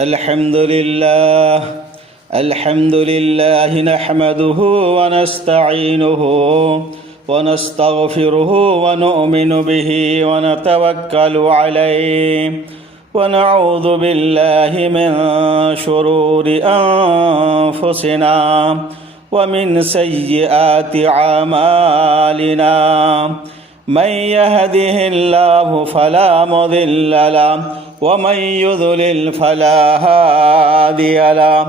الحمد لله نحمده ونستعينه ونستغفره ونؤمن به ونتوكل عليه ونعوذ بالله من شرور أنفسنا ومن سيئات أعمالنا من يهده الله فلا مضل له ومن يضلل فلا هادي له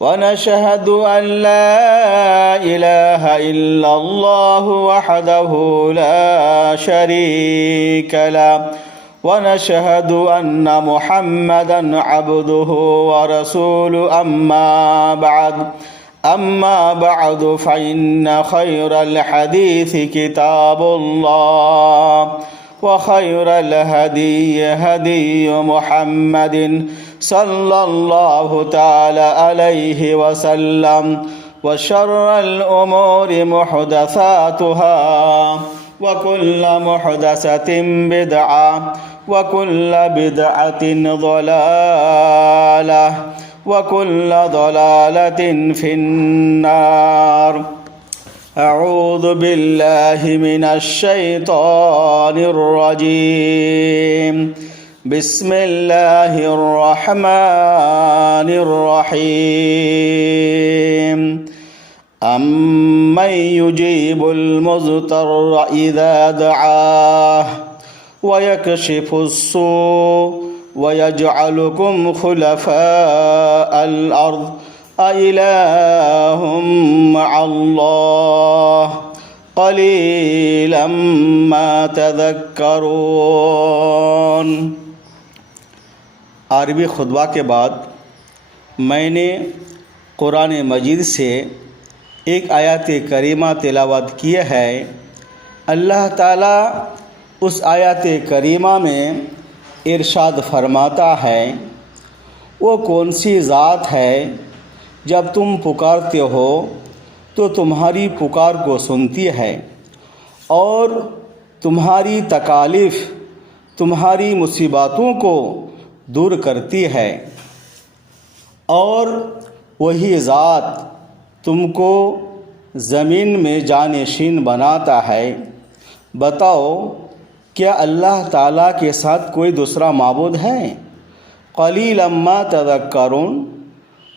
ونشهد أن لا إله إلا الله وحده لا شريك له ونشهد أن محمدا عبده ورسوله أما بعد فإن خير الحديث كتاب الله وخير الهدي هدي محمد صلى الله تعالى عليه وسلم وشر الأمور محدثاتها وكل محدثة بدعة وكل بدعة ضلالة وكل ضلالة في النار. أعوذ بالله من الشيطان الرجيم. بسم الله الرحمن الرحيم. أمن يجيب المضطر إذا دعاه ويكشف السوء ويجعلكم خلفاء الأرض أإله مع الله قليلا ما تذكرون. عربی خطبہ کے بعد میں نے قرآن مجید سے ایک آیات کریمہ تلاوت کی ہے. اللہ تعالیٰ اس آیات کریمہ میں ارشاد فرماتا ہے، وہ کون سی ذات ہے جب تم پکارتے ہو تو تمہاری پکار کو سنتی ہے اور تمہاری تکالیف تمہاری مصیبتوں کو دور کرتی ہے، اور وہی ذات تم کو زمین میں جانشین بناتا ہے. بتاؤ، کیا اللہ تعالیٰ کے ساتھ کوئی دوسرا معبود ہے؟ قلیلا ما تذکرون،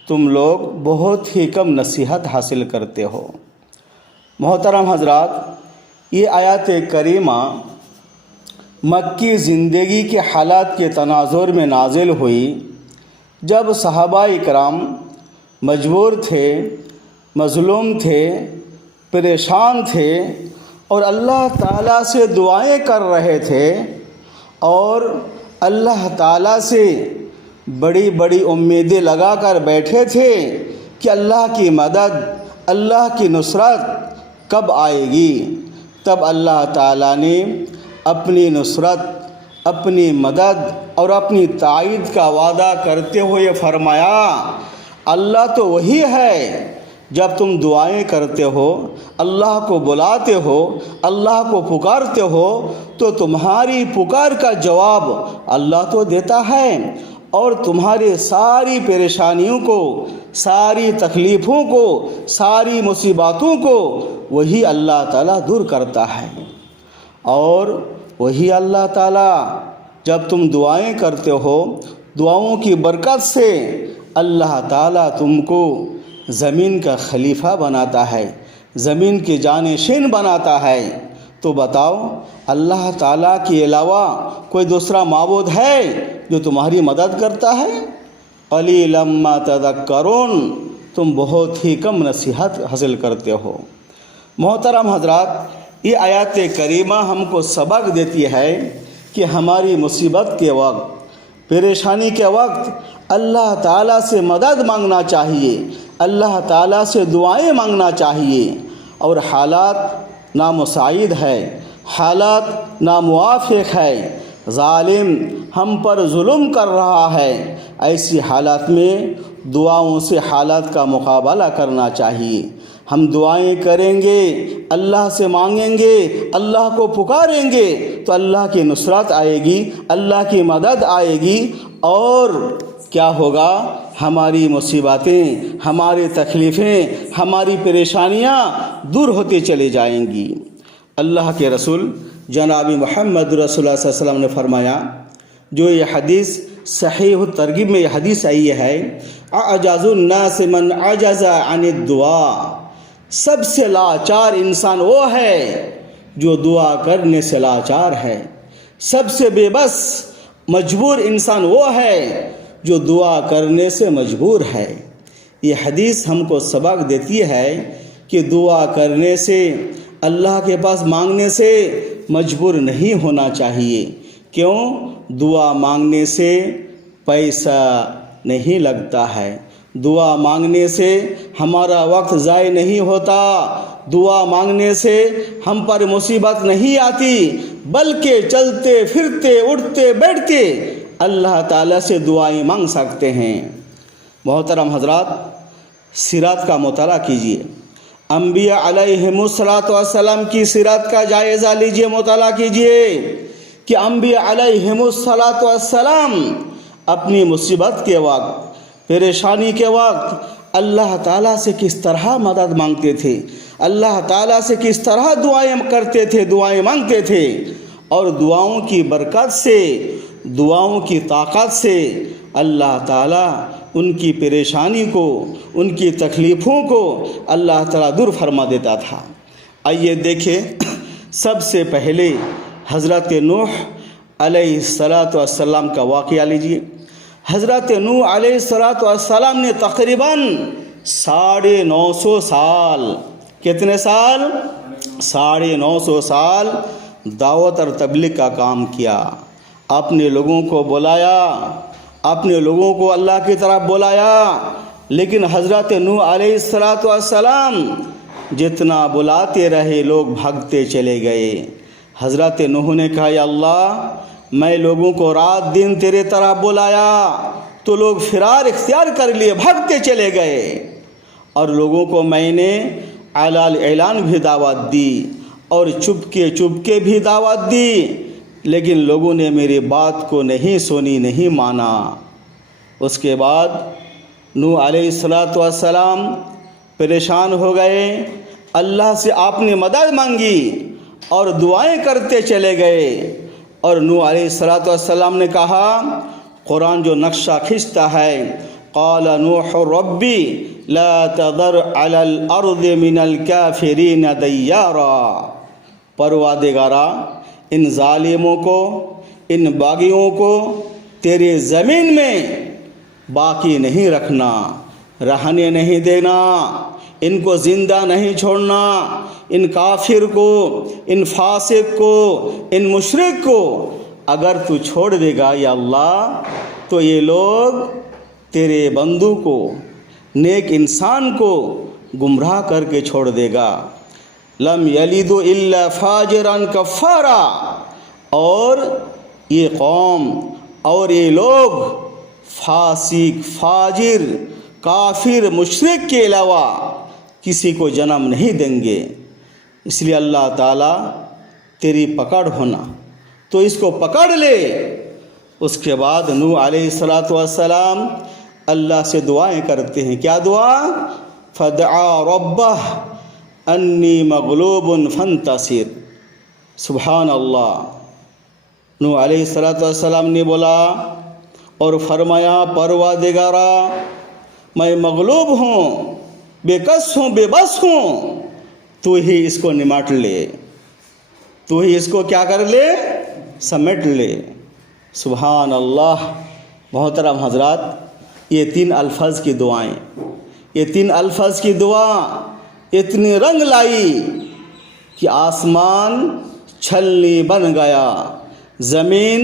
تم لوگ بہت ہی کم نصیحت حاصل کرتے ہو. محترم حضرات، یہ آیات کریمہ مکی زندگی کے حالات کے تناظر میں نازل ہوئی جب صحابہ اکرام مجبور تھے، مظلوم تھے، پریشان تھے اور اللہ تعالیٰ سے دعائیں کر رہے تھے اور اللہ تعالیٰ سے بڑی بڑی امیدیں لگا کر بیٹھے تھے کہ اللہ کی مدد، اللہ کی نصرت کب آئے گی. تب اللہ تعالیٰ نے اپنی نصرت، اپنی مدد اور اپنی تائید کا وعدہ کرتے ہوئے فرمایا، اللہ تو وہی ہے جب تم دعائیں کرتے ہو، اللہ کو بلاتے ہو، اللہ کو پکارتے ہو تو تمہاری پکار کا جواب اللہ تو دیتا ہے اور تمہاری ساری پریشانیوں کو، ساری تکلیفوں کو، ساری مصیبتوں کو وہی اللہ تعالیٰ دور کرتا ہے. اور وہی اللہ تعالیٰ جب تم دعائیں کرتے ہو، دعاؤں کی برکت سے اللہ تعالیٰ تم کو زمین کا خلیفہ بناتا ہے، زمین کی جانشین بناتا ہے. تو بتاؤ، اللہ تعالیٰ کے علاوہ کوئی دوسرا معبود ہے جو تمہاری مدد کرتا ہے؟ قلیلا ما تذکرون، تم بہت ہی کم نصیحت حاصل کرتے ہو. محترم حضرات، یہ آیات کریمہ ہم کو سبق دیتی ہے کہ ہماری مصیبت کے وقت، پریشانی کے وقت اللہ تعالیٰ سے مدد مانگنا چاہیے، اللہ تعالیٰ سے دعائیں مانگنا چاہیے. اور حالات نامساعد ہے، حالات ناموافق ہے، ظالم ہم پر ظلم کر رہا ہے، ایسی حالات میں دعاؤں سے حالات کا مقابلہ کرنا چاہیے. ہم دعائیں کریں گے، اللہ سے مانگیں گے، اللہ کو پکاریں گے تو اللہ کی نصرت آئے گی، اللہ کی مدد آئے گی اور کیا ہوگا؟ ہماری مصیبتیں، ہماری تکلیفیں، ہماری پریشانیاں دور ہوتے چلے جائیں گی۔ اللہ کے رسول جناب محمد رسول اللہ صلی اللہ علیہ وسلم نے فرمایا، جو یہ حدیث صحیح الترغیب میں یہ حدیث آئی ہے، اعجز الناس من عجز عن الدعاء، سب سے لاچار انسان وہ ہے جو دعا کرنے سے لاچار ہے، سب سے بے بس مجبور انسان وہ ہے جو دعا کرنے سے مجبور ہے۔ یہ حدیث ہم کو سبق دیتی ہے کہ دعا کرنے سے، اللہ کے پاس مانگنے سے مجبور نہیں ہونا چاہیے۔ کیوں؟ دعا مانگنے سے پیسہ نہیں لگتا ہے، دعا مانگنے سے ہمارا وقت ضائع نہیں ہوتا، دعا مانگنے سے ہم پر مصیبت نہیں آتی، بلکہ چلتے پھرتے اٹھتے بیٹھتے اللہ تعالیٰ سے دعائیں مانگ سکتے ہیں۔ محترم حضرات، سیرت کا مطالعہ کیجیے، انبیاء علیہم السلام کی سیرت کا جائزہ لیجیے، مطالعہ کیجیے کہ انبیاء علیہم السلام اپنی مصیبت کے وقت، پریشانی کے وقت اللہ تعالیٰ سے کس طرح مدد مانگتے تھے، اللہ تعالیٰ سے کس طرح دعائیں کرتے تھے، دعائیں مانگتے تھے، اور دعاؤں کی برکت سے، دعاؤں کی طاقت سے اللہ تعالیٰ ان کی پریشانی کو، ان کی تکلیفوں کو اللہ تعالیٰ دور فرما دیتا تھا۔ آئیے دیکھیں، سب سے پہلے حضرت نوح علیہ السلام کا واقعہ لیجیے۔ حضرت نوح علیہ السلام نے تقریباً 950 سال، کتنے سال؟ 950 سال دعوت اور تبلیغ کا کام کیا، اپنے لوگوں کو بلایا، اپنے لوگوں کو اللہ کی طرف بلایا، لیکن حضرت نوح علیہ السلام جتنا بلاتے رہے لوگ بھاگتے چلے گئے۔ حضرت نوح نے کہا، یا اللہ، میں لوگوں کو رات دن تیرے طرف بلایا تو لوگ فرار اختیار کر لیے، بھاگتے چلے گئے، اور لوگوں کو میں نے اعلان بھی دعوت دی اور چپکے بھی دعوت دی، لیکن لوگوں نے میری بات کو نہیں سنی، نہیں مانا۔ اس کے بعد نوح علیہ السلام پریشان ہو گئے، اللہ سے آپ نے مدد مانگی اور دعائیں کرتے چلے گئے، اور نوح علیہ السلام نے کہا، قرآن جو نقشہ کھینچتا ہے، قال نوح ربی لا تذر علی الارض من الکافرین دیارا، پروردگارا ان ظالموں کو، ان باغیوں کو تیرے زمین میں باقی نہیں رکھنا، رہنے نہیں دینا، ان کو زندہ نہیں چھوڑنا، ان کافر کو، ان فاسق کو، ان مشرک کو اگر تو چھوڑ دے گا یا اللہ تو یہ لوگ تیرے بندوں کو، نیک انسان کو گمراہ کر کے چھوڑ دے گا۔ لم یلد الا فاجرا کفارا، اور یہ قوم اور یہ لوگ فاسق، فاجر، کافر، مشرک کے علاوہ کسی کو جنم نہیں دیں گے۔ اس لیے اللہ تعالیٰ تیری پکڑ ہونا تو اس کو پکڑ لے۔ اس کے بعد نوح علیہ السلام اللہ سے دعائیں کرتے ہیں، کیا دعا؟ فدعا ربہ انی مغلوب فانتصر۔ سبحان اللہ، نوح علیہ السلام نے بولا اور فرمایا، پروردگارا میں مغلوب ہوں، بے کس ہوں، بے بس ہوں، تو ہی اس کو نمٹ لے، تو ہی اس کو کیا کر لے؟ سمیٹ لے۔ سبحان اللہ۔ محترم حضرات، یہ 3 الفاظ کی دعائیں، یہ 3 الفاظ کی دعا اتنی رنگ لائی کہ آسمان چھلنی بن گیا، زمین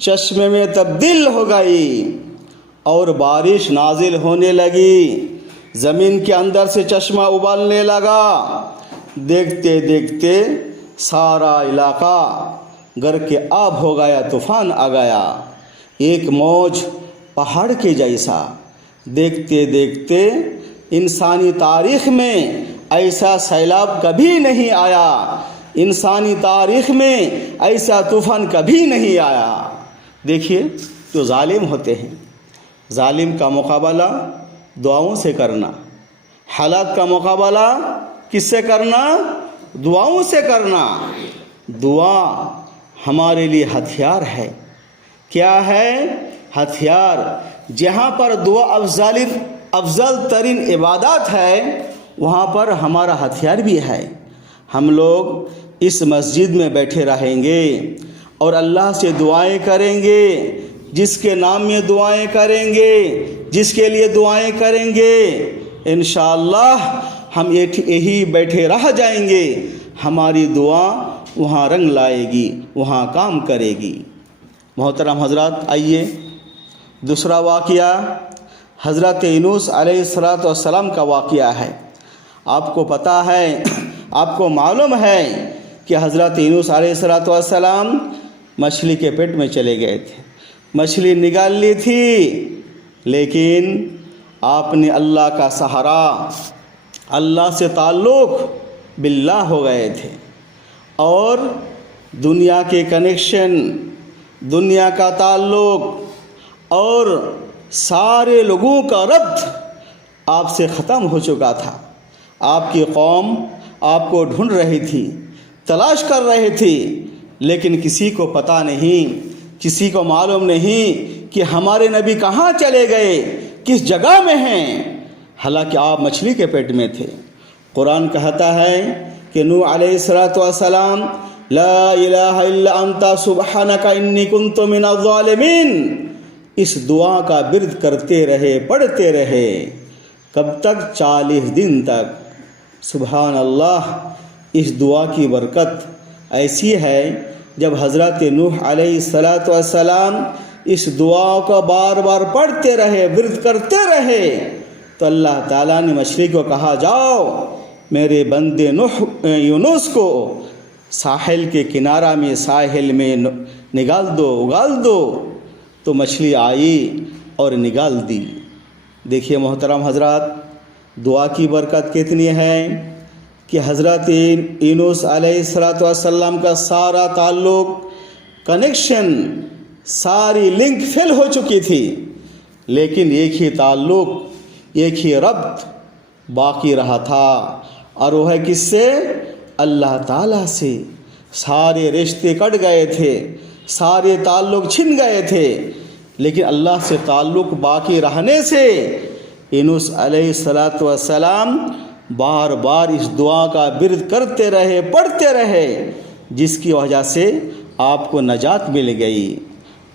چشمے میں تبدیل ہو گئی، اور بارش نازل ہونے لگی، زمین کے اندر سے چشمہ ابلنے لگا۔ دیکھتے دیکھتے سارا علاقہ گر کے آب ہو گیا، طوفان آ گیا، ایک موج پہاڑ کے جیسا۔ دیکھتے دیکھتے انسانی تاریخ میں ایسا سیلاب کبھی نہیں آیا، انسانی تاریخ میں ایسا طوفان کبھی نہیں آیا۔ دیکھیے، جو ظالم ہوتے ہیں، ظالم کا مقابلہ دعاؤں سے کرنا، حالات کا مقابلہ کس سے کرنا؟ دعاؤں سے کرنا۔ دعا ہمارے لیے ہتھیار ہے۔ کیا ہے؟ ہتھیار۔ جہاں پر دعا افضل ترین عبادات ہے، وہاں پر ہمارا ہتھیار بھی ہے۔ ہم لوگ اس مسجد میں بیٹھے رہیں گے اور اللہ سے دعائیں کریں گے، جس کے نام میں دعائیں کریں گے، جس کے لیے دعائیں کریں گے، انشاءاللہ ہم یہی بیٹھے رہ جائیں گے، ہماری دعا وہاں رنگ لائے گی، وہاں کام کرے گی۔ محترم حضرات، آئیے دوسرا واقعہ حضرت یونس علیہ السلام کا واقعہ ہے۔ آپ کو پتہ ہے، آپ کو معلوم ہے کہ حضرت یونس علیہ السلام مچھلی کے پیٹ میں چلے گئے تھے، مچھلی نکال لی تھی، لیکن آپ نے اللہ کا سہارا، اللہ سے تعلق باللہ ہو گئے تھے، اور دنیا کے کنیکشن، دنیا کا تعلق اور سارے لوگوں کا ربط آپ سے ختم ہو چکا تھا۔ آپ کی قوم آپ کو ڈھونڈ رہی تھی، تلاش کر رہی تھی، لیکن کسی کو پتہ نہیں، کسی کو معلوم نہیں کہ ہمارے نبی کہاں چلے گئے، کس جگہ میں ہیں، حالانکہ آپ مچھلی کے پیٹ میں تھے۔ قرآن کہتا ہے کہ نوح علیہ السلام لا الہ الا انت سبحانک انی کنت من الظالمین، اس دعا کا ورد کرتے رہے، پڑھتے رہے، کب تک؟ 40 دن تک۔ سبحان اللہ، اس دعا کی برکت ایسی ہے، جب حضرت نوح علیہ السلام اس دعا کو بار بار پڑھتے رہے، ورد کرتے رہے، تو اللہ تعالیٰ نے مچھلی کو کہا جاؤ میرے بندے یونس کو ساحل کے کنارہ میں، ساحل میں نگال دو، اگال دو، تو مچھلی آئی اور نگال دی۔ دیکھیے محترم حضرات، دعا کی برکت کتنی ہے کہ حضرت یونس علیہ السلام کا سارا تعلق، کنیکشن، ساری لنک فیل ہو چکی تھی، لیکن ایک ہی تعلق، ایک ہی ربط باقی رہا تھا، اور وہ ہے کس سے؟ اللہ تعالیٰ سے۔ سارے رشتے کٹ گئے تھے، سارے تعلق چھن گئے تھے، لیکن اللہ سے تعلق باقی رہنے سے یونس علیہ السلام بار بار اس دعا کا ورد کرتے رہے، پڑھتے رہے، جس کی وجہ سے آپ کو نجات مل گئی۔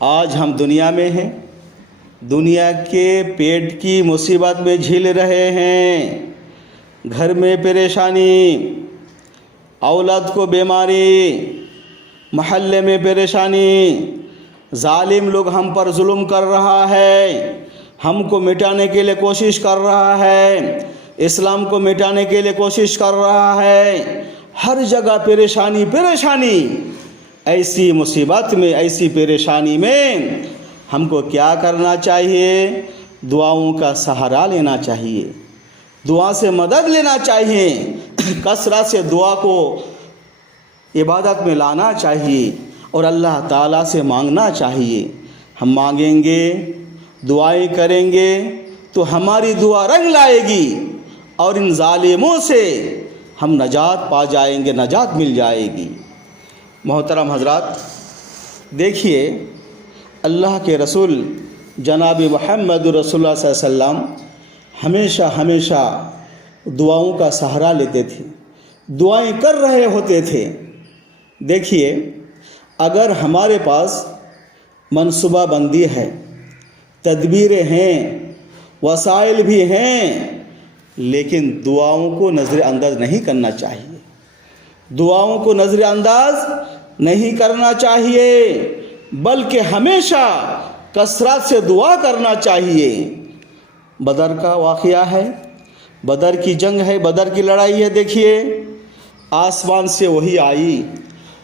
آج ہم دنیا میں ہیں، دنیا کے پیٹ کی مصیبت میں جھیل رہے ہیں، گھر میں پریشانی، اولاد کو بیماری، محلے میں پریشانی، ظالم لوگ ہم پر ظلم کر رہا ہے، ہم کو مٹانے کے لیے کوشش کر رہا ہے، اسلام کو مٹانے کے لیے کوشش کر رہا ہے، ہر جگہ پریشانی پریشانی۔ ایسی مصیبت میں، ایسی پریشانی میں ہم کو کیا کرنا چاہیے؟ دعاؤں کا سہارا لینا چاہیے، دعا سے مدد لینا چاہیے، کثرت سے دعا کو عبادت میں لانا چاہیے، اور اللہ تعالیٰ سے مانگنا چاہیے۔ ہم مانگیں گے، دعائیں کریں گے، تو ہماری دعا رنگ لائے گی، اور ان ظالموں سے ہم نجات پا جائیں گے، نجات مل جائے گی۔ محترم حضرات، دیکھیے اللہ کے رسول جناب محمد رسول اللہ صلی اللہ علیہ وسلم ہمیشہ دعاؤں کا سہارا لیتے تھے، دعائیں کر رہے ہوتے تھے۔ دیکھیے، اگر ہمارے پاس منصوبہ بندی ہے، تدبیریں ہیں، وسائل بھی ہیں، لیکن دعاؤں کو نظر انداز نہیں کرنا چاہیے، دعاؤں کو نظر انداز نہیں کرنا چاہیے، بلکہ ہمیشہ کثرت سے دعا کرنا چاہیے۔ بدر کا واقعہ ہے، بدر کی جنگ ہے، بدر کی لڑائی ہے۔ دیکھیے، آسمان سے وحی آئی،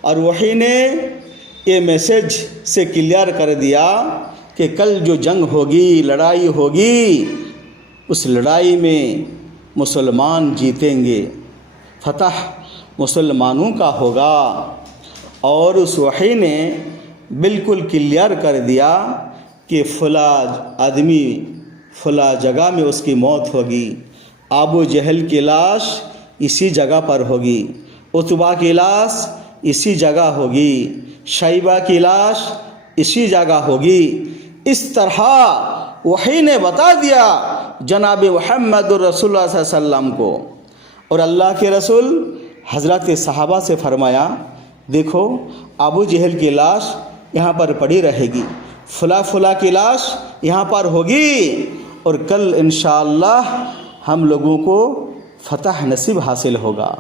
اور وحی نے یہ میسج سے کلیئر کر دیا کہ کل جو جنگ ہوگی، لڑائی ہوگی، اس لڑائی میں مسلمان جیتیں گے، فتح مسلمانوں کا ہوگا۔ اور اس وحی نے بالکل کلیئر کر دیا کہ فلاں آدمی فلاں جگہ میں اس کی موت ہوگی، ابو جہل کی لاش اسی جگہ پر ہوگی، عتبہ کی لاش اسی جگہ ہوگی، شیبہ کی لاش اسی جگہ ہوگی۔ اس طرح وحی نے بتا دیا جناب محمد الرسول اللہ صلی اللہ علیہ وسلم کو، اور اللہ کے رسول حضرت صحابہ سے فرمایا دیکھو ابو جہل کی لاش یہاں پر پڑی رہے گی، فلاں فلاں کی لاش یہاں پر ہوگی، اور کل انشاءاللہ ہم لوگوں کو فتح نصیب حاصل ہوگا۔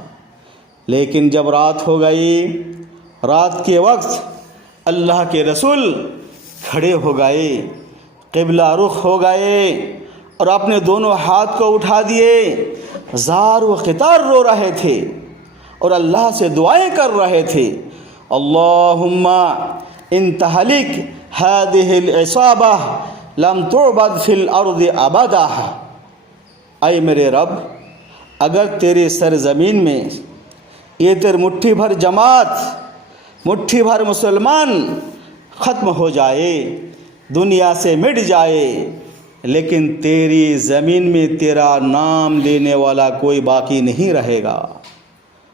لیکن جب رات ہو گئی، رات کے وقت اللہ کے رسول کھڑے ہو گئے، قبلہ رخ ہو گئے، اور اپنے دونوں ہاتھ کو اٹھا دیے، زار و قطار رو رہے تھے اور اللہ سے دعائیں کر رہے تھے، اللہم ان تہلک ہذہ العصابہ لم تعبد فی الارض ابدا، اے میرے رب اگر تیرے سرزمین میں یہ تیرے مٹھی بھر جماعت، مٹھی بھر مسلمان ختم ہو جائے، دنیا سے مٹ جائے، لیکن تیری زمین میں تیرا نام لینے والا کوئی باقی نہیں رہے گا۔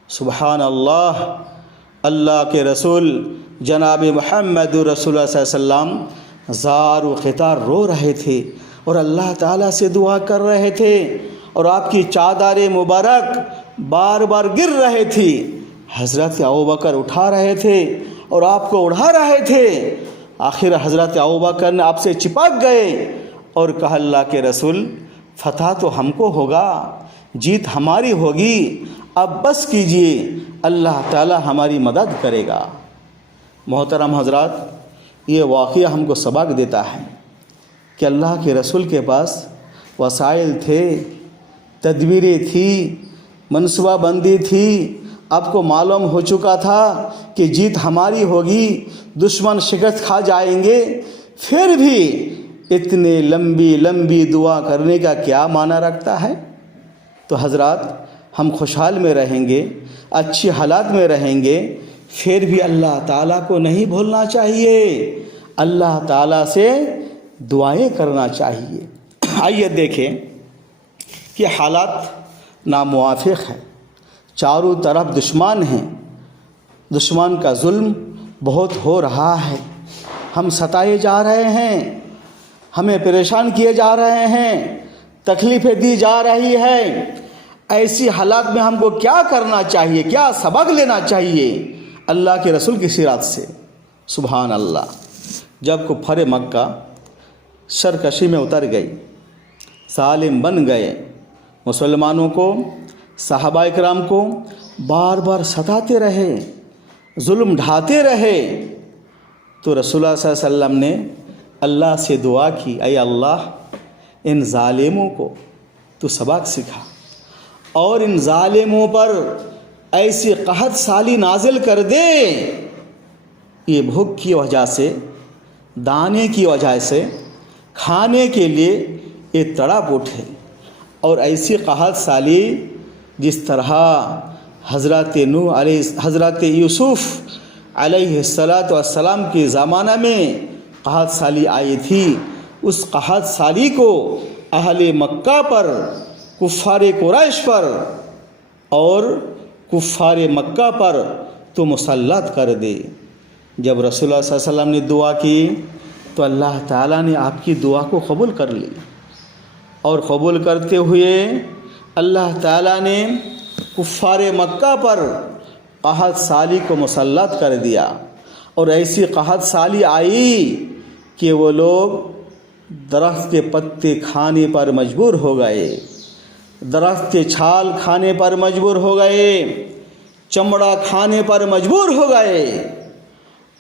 سبحان اللہ۔ اللہ کے رسول جناب محمد رسول اللہ صلی اللہ علیہ وسلم زار و قطار رو رہے تھے اور اللہ تعالیٰ سے دعا کر رہے تھے، اور آپ کی چادر مبارک بار بار گر رہے تھی، حضرت ابوبکر اٹھا رہے تھے اور آپ کو اڑا رہے تھے۔ آخر حضرت ابوبکر نے آپ سے چپک گئے اور کہا اللہ کے رسول فتح تو ہم کو ہوگا، جیت ہماری ہوگی، اب بس کیجئے، اللہ تعالی ہماری مدد کرے گا۔ محترم حضرات، یہ واقعہ ہم کو سبق دیتا ہے کہ اللہ کے رسول کے پاس وسائل تھے، تدبیریں تھی، منصوبہ بندی تھی، آپ کو معلوم ہو چکا تھا کہ جیت ہماری ہوگی، دشمن شکست کھا جائیں گے، پھر بھی اتنے لمبی لمبی دعا کرنے کا کیا معنی رکھتا ہے؟ تو حضرات ہم خوشحال میں رہیں گے، اچھی حالات میں رہیں گے، پھر بھی اللہ تعالیٰ کو نہیں بھولنا چاہیے، اللہ تعالیٰ سے دعائیں کرنا چاہیے۔ آئیے دیکھیں کہ حالات ناموافق ہیں، چاروں طرف دشمن ہیں، دشمن کا ظلم بہت ہو رہا ہے، ہم ستائے جا رہے ہیں، ہمیں پریشان کیے جا رہے ہیں، تکلیفیں دی جا رہی ہے۔ ایسی حالات میں ہم کو کیا کرنا چاہیے، کیا سبق لینا چاہیے اللہ کے رسول کی سیرت سے؟ سبحان اللہ۔ جب کفار مکہ سرکشی میں اتر گئی، ظالم بن گئے، مسلمانوں کو، صحابہ اکرام کو بار بار ستاتے رہے، ظلم ڈھاتے رہے، تو رسول اللہ صلی اللہ علیہ وسلم نے اللہ سے دعا کی، اے اللہ ان ظالموں کو تو سبق سکھا، اور ان ظالموں پر ایسی قحط سالی نازل کر دے، یہ بھوک کی وجہ سے، دانے کی وجہ سے، کھانے کے لیے یہ تڑپ اٹھے، اور ایسی قحط سالی جس طرح حضرت یوسف علیہ السلام کے زمانہ میں قحط سالی آئی تھی، اس قحط سالی کو اہل مکہ پر، کفار قریش پر اور کفار مکہ پر تو مسلط کر دے۔ جب رسول اللہ صلی اللہ علیہ وسلم نے دعا کی تو اللہ تعالیٰ نے آپ کی دعا کو قبول کر لی، اور قبول کرتے ہوئے اللہ تعالیٰ نے کفار مکہ پر قحط سالی کو مسلط کر دیا، اور ایسی قحط سالی آئی کہ وہ لوگ درخت کے پتے کھانے پر مجبور ہو گئے، درخت کے چھال کھانے پر مجبور ہو گئے، چمڑا کھانے پر مجبور ہو گئے،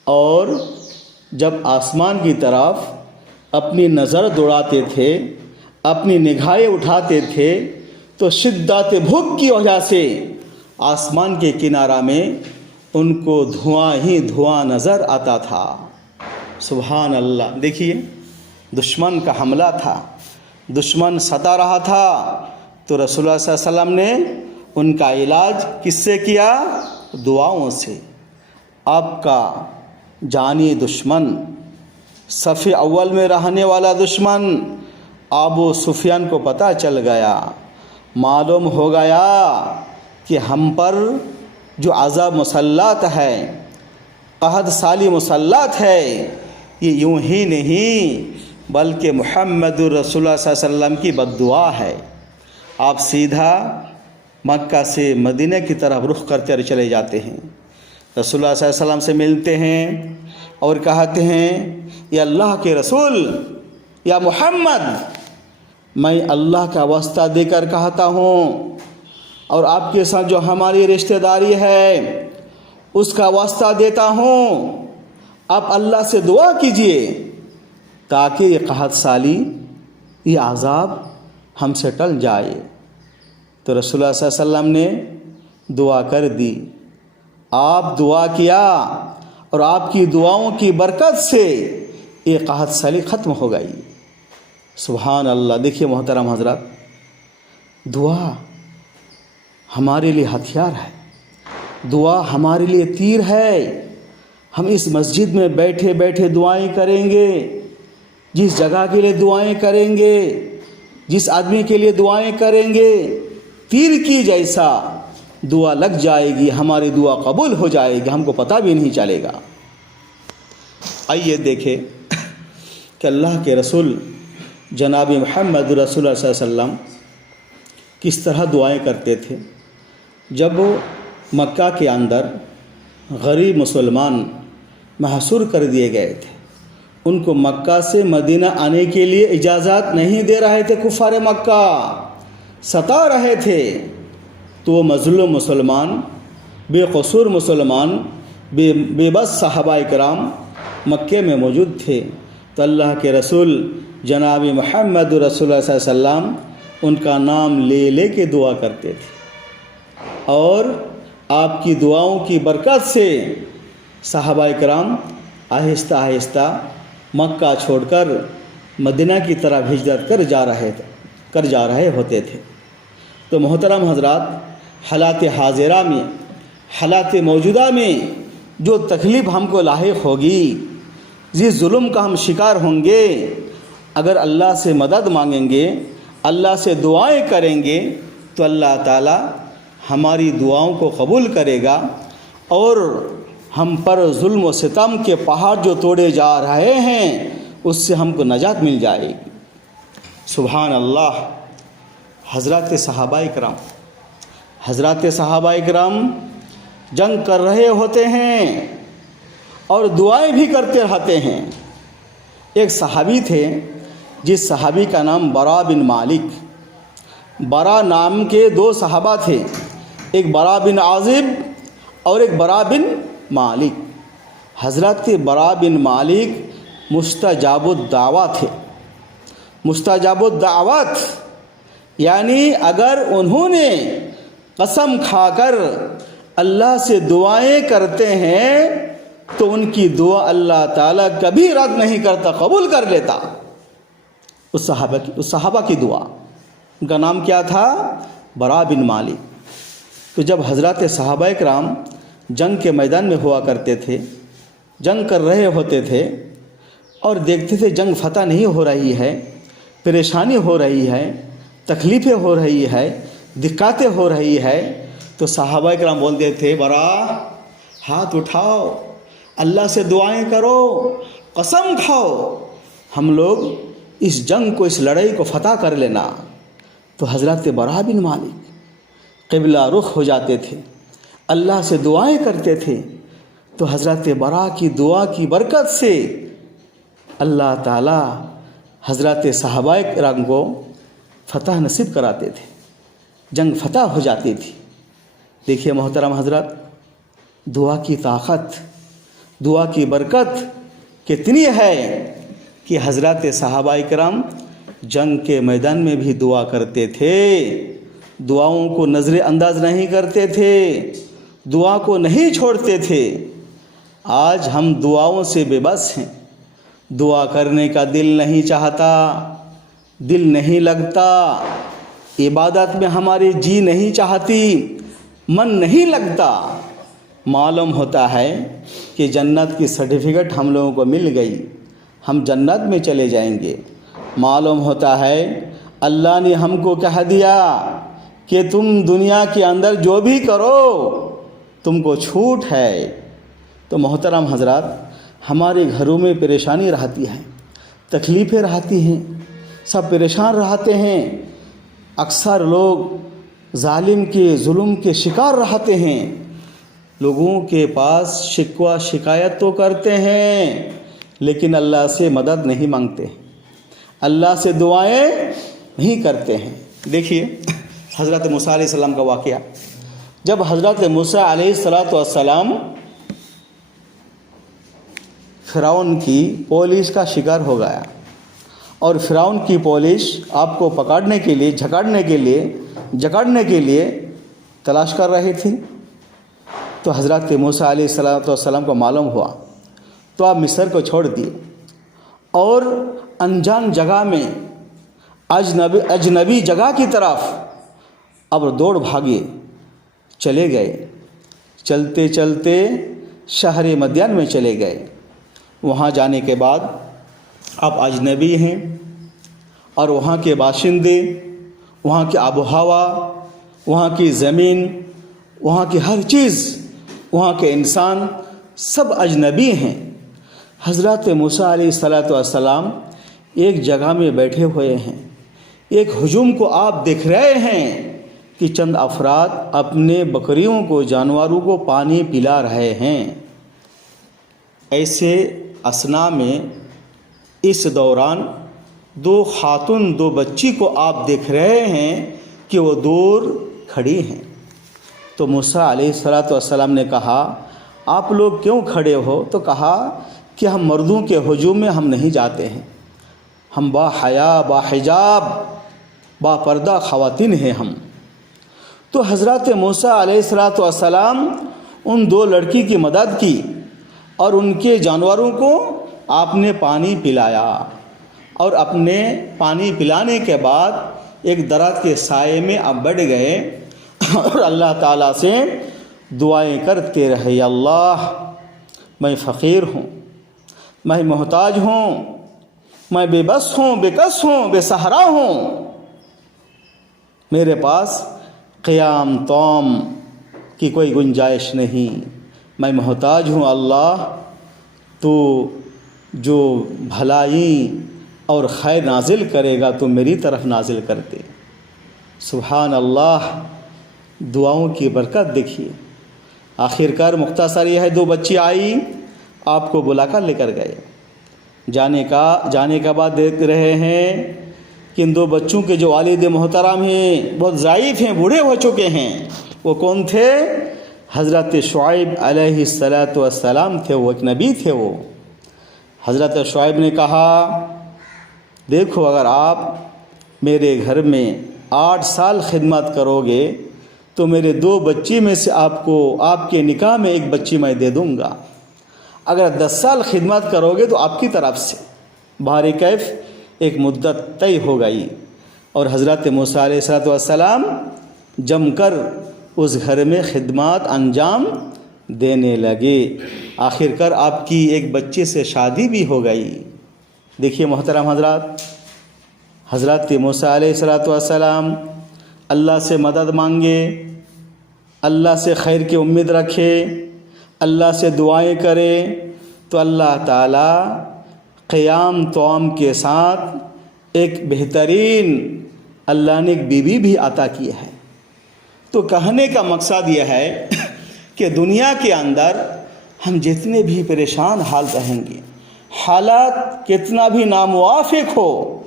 اور جب آسمان کی طرف اپنی نظر دوڑاتے تھے، اپنی نگاہیں اٹھاتے تھے، تو شدت بھوک کی وجہ سے آسمان کے کنارہ میں ان کو دھواں ہی دھواں نظر آتا تھا۔ سبحان اللہ۔ دیکھیے دشمن کا حملہ تھا، دشمن ستا رہا تھا، تو رسول اللہ صلی اللہ علیہ وسلم نے ان کا علاج کس سے کیا؟ دعاؤں سے۔ آپ کا جانی دشمن صف اول میں رہنے والا دشمن ابو سفیان کو پتہ چل گیا، معلوم ہو گیا کہ ہم پر جو عذاب مسلط ہے، قحط سالی مسلط ہے، یہ یوں ہی نہیں بلکہ محمد رسول اللہ صلی اللہ علیہ وسلم کی بد دعا ہے۔ آپ سیدھا مکہ سے مدینہ کی طرف رخ کرتے چلے جاتے ہیں، رسول اللہ صلی اللہ علیہ وسلم سے ملتے ہیں اور کہتے ہیں، یا اللہ کے رسول، یا محمد، میں اللہ کا واسطہ دے کر کہتا ہوں اور آپ کے ساتھ جو ہماری رشتہ داری ہے اس کا واسطہ دیتا ہوں، آپ اللہ سے دعا کیجئے تاکہ یہ قحط سالی، یہ عذاب ہم سے ٹل جائے۔ تو رسول اللہ صلی اللہ علیہ وسلم نے دعا کر دی، آپ دعا کیا اور آپ کی دعاؤں کی برکت سے یہ قحط سالی ختم ہو گئی۔ سبحان اللہ۔ دیکھیے محترم حضرات، دعا ہمارے لیے ہتھیار ہے، دعا ہمارے لیے تیر ہے۔ ہم اس مسجد میں بیٹھے بیٹھے دعائیں کریں گے، جس جگہ کے لیے دعائیں کریں گے، جس آدمی کے لیے دعائیں کریں گے، تیر کی جیسا دعا لگ جائے گی، ہماری دعا قبول ہو جائے گی، ہم کو پتہ بھی نہیں چلے گا۔ آئیے دیکھیں کہ اللہ کے رسول جناب محمد رسول اللہ صلی اللہ علیہ وسلم کس طرح دعائیں کرتے تھے۔ جب مکہ کے اندر غریب مسلمان محصور کر دیے گئے تھے، ان کو مکہ سے مدینہ آنے کے لیے اجازت نہیں دے رہے تھے، کفار مکہ ستا رہے تھے، تو وہ مظلوم مسلمان، بے قصور مسلمان، بے بس صحابہ کرام مکے میں موجود تھے۔ تو اللہ کے رسول جناب محمد رسول اللہ صلی اللہ علیہ وسلم ان کا نام لے لے کے دعا کرتے تھے، اور آپ کی دعاؤں کی برکت سے صحابہ کرام آہستہ آہستہ مکہ چھوڑ کر مدینہ کی طرف ہجرت کر جا رہے ہوتے تھے۔ تو محترم حضرات، حالات حاضرہ میں، حالات موجودہ میں جو تکلیف ہم کو لاحق ہوگی، جس ظلم کا ہم شکار ہوں گے، اگر اللہ سے مدد مانگیں گے، اللہ سے دعائیں کریں گے، تو اللہ تعالی ہماری دعاؤں کو قبول کرے گا، اور ہم پر ظلم و ستم کے پہاڑ جو توڑے جا رہے ہیں اس سے ہم کو نجات مل جائے گی۔ سبحان اللہ۔ حضرات صحابہ کرام جنگ کر رہے ہوتے ہیں اور دعائیں بھی کرتے رہتے ہیں۔ ایک صحابی تھے جس صحابی کا نام برا بن مالک، برا نام کے دو صحابہ تھے، ایک برا بن عازب اور ایک برا بن مالک۔ حضرت برا بن مالک مستجاب الدعوت تھے، مستجاب الدعوت، یعنی اگر انہوں نے قسم کھا کر اللہ سے دعائیں کرتے ہیں تو ان کی دعا اللہ تعالیٰ کبھی رد نہیں کرتا، قبول کر لیتا۔ اس صحابہ کی دعا، ان کا نام کیا تھا؟ برا بن مالک۔ تو جب حضرات صحابہ کرام جنگ کے میدان میں ہوا کرتے تھے، جنگ کر رہے ہوتے تھے اور دیکھتے تھے جنگ فتح نہیں ہو رہی ہے، پریشانی ہو رہی ہے، تکلیفیں ہو رہی ہے، دقتیں ہو رہی ہے، تو صحابہ کرام بولتے تھے، برا ہاتھ اٹھاؤ، اللہ سے دعائیں کرو، قسم کھاؤ، ہم لوگ اس جنگ کو، اس لڑائی کو فتح کر لینا۔ تو حضرت برا بن مالک قبلہ رخ ہو جاتے تھے، اللہ سے دعائیں کرتے تھے، تو حضرت برا کی دعا کی برکت سے اللہ تعالی حضرت صحابہ کرام کو فتح نصیب کراتے تھے، جنگ فتح ہو جاتی تھی۔ دیکھیے محترم حضرت، دعا کی طاقت، دعا کی برکت کتنی ہے کہ حضرت صحابہ کرام جنگ کے میدان میں بھی دعا کرتے تھے، دعاؤں کو نظر انداز نہیں کرتے تھے، دعا کو نہیں چھوڑتے تھے۔ آج ہم دعاؤں سے بے بس ہیں، دعا کرنے کا دل نہیں چاہتا، دل نہیں لگتا، عبادت میں ہماری جی نہیں چاہتی، من نہیں لگتا۔ معلوم ہوتا ہے کہ جنت کی سرٹیفکیٹ ہم لوگوں کو مل گئی، ہم جنت میں چلے جائیں گے۔ معلوم ہوتا ہے اللہ نے ہم کو کہہ دیا کہ تم دنیا کے اندر جو بھی کرو تم کو چھوٹ ہے۔ تو محترم حضرات، ہمارے گھروں میں پریشانی رہتی ہے، تکلیفیں رہتی ہیں، سب پریشان رہتے ہیں، اکثر لوگ ظالم کے ظلم کے شکار رہتے ہیں، لوگوں کے پاس شکوہ شکایت تو کرتے ہیں لیکن اللہ سے مدد نہیں مانگتے، اللہ سے دعائیں نہیں کرتے ہیں۔ دیکھیے حضرت موسیٰ علیہ السلام کا واقعہ، جب حضرت موسیٰ علیہ السلام فرعون کی پولیس کا شکار ہو گیا اور فرعون کی پولیس آپ کو پکڑنے کے لیے جکڑنے کے لیے تلاش کر رہی تھی، تو حضرت موسیٰ علیہ السلام کو معلوم ہوا تو آپ مصر کو چھوڑ دیے اور انجان جگہ میں اجنبی جگہ کی طرف اب دوڑ بھاگے چلے گئے، چلتے چلتے شہر مدین میں چلے گئے۔ وہاں جانے کے بعد آپ اجنبی ہیں اور وہاں کے باشندے، وہاں کی آب و ہوا، وہاں کی زمین، وہاں کی ہر چیز، وہاں کے انسان سب اجنبی ہیں۔ حضرت موسیٰ علیہ السلام ایک جگہ میں بیٹھے ہوئے ہیں، ایک ہجوم کو آپ دیکھ رہے ہیں کہ چند افراد اپنے بکریوں کو، جانوروں کو پانی پلا رہے ہیں۔ ایسے اثنا میں اس دوران دو خاتون، دو بچی کو آپ دیکھ رہے ہیں کہ وہ دور کھڑی ہیں۔ تو موسیٰ علیہ السلام نے کہا آپ لوگ کیوں کھڑے ہو؟ تو کہا کہ ہم مردوں کے ہجوم میں ہم نہیں جاتے ہیں، ہم با حیا، با حجاب، با پردہ خواتین ہیں ہم۔ تو حضرت موسیٰ علیہ السلام ان دو لڑکی کی مدد کی اور ان کے جانوروں کو آپ نے پانی پلایا، اور اپنے پانی پلانے کے بعد ایک درخت کے سائے میں آپ بیٹھ گئے اور اللہ تعالیٰ سے دعائیں کرتے رہے، اللہ میں فقیر ہوں، میں محتاج ہوں، میں بے بس ہوں، بے کس ہوں، بے سہارا ہوں، میرے پاس قیام توم کی کوئی گنجائش نہیں، میں محتاج ہوں۔ اللہ تو جو بھلائی اور خیر نازل کرے گا تو میری طرف نازل کر دے۔ سبحان اللہ، دعاؤں کی برکت دیکھیے۔ آخرکار مختصر یہ ہے، دو بچی آئی، آپ کو بلا کر لے کر گئے۔ جانے کا بعد دیکھ رہے ہیں کہ ان دو بچوں کے جو والد محترم ہیں بہت ضعیف ہیں، بوڑھے ہو چکے ہیں۔ وہ کون تھے؟ حضرت شعیب علیہ السلام تھے، وہ ایک نبی تھے۔ وہ حضرت شعیب نے کہا دیکھو اگر آپ میرے گھر میں 8 سال خدمت کرو گے تو میرے 2 بچی میں سے آپ کے نکاح میں ایک بچی میں دے دوں گا، اگر 10 سال خدمت کرو گے تو آپ کی طرف سے۔ بہر کیف ایک مدت طے ہو گئی اور حضرت موسیٰ علیہ السلام جم کر اس گھر میں خدمات انجام دینے لگے۔ آخرکار آپ کی ایک بچے سے شادی بھی ہو گئی۔ دیکھیے محترم حضرات، حضرت موسیٰ علیہ السلام اللہ سے مدد مانگے، اللہ سے خیر کی امید رکھے، اللہ سے دعائیں کرے تو اللہ تعالیٰ قیام توام کے ساتھ ایک بہترین اللہ نے ایک بیوی بھی عطا کی ہے۔ تو کہنے کا مقصد یہ ہے کہ دنیا کے اندر ہم جتنے بھی پریشان حال رہیں گے، حالات کتنا بھی ناموافق ہو،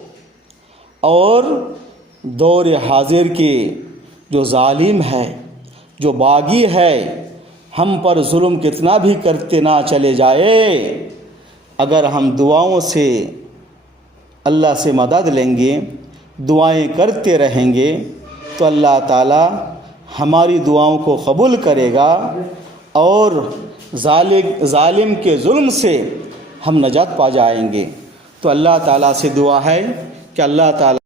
اور دور حاضر کے جو ظالم ہے، جو باغی ہے، ہم پر ظلم کتنا بھی کرتے نہ چلے جائے، اگر ہم دعاؤں سے اللہ سے مدد لیں گے، دعائیں کرتے رہیں گے تو اللہ تعالیٰ ہماری دعاؤں کو قبول کرے گا اور ظالم کے ظلم سے ہم نجات پا جائیں گے۔ تو اللہ تعالیٰ سے دعا ہے کہ اللہ تعالیٰ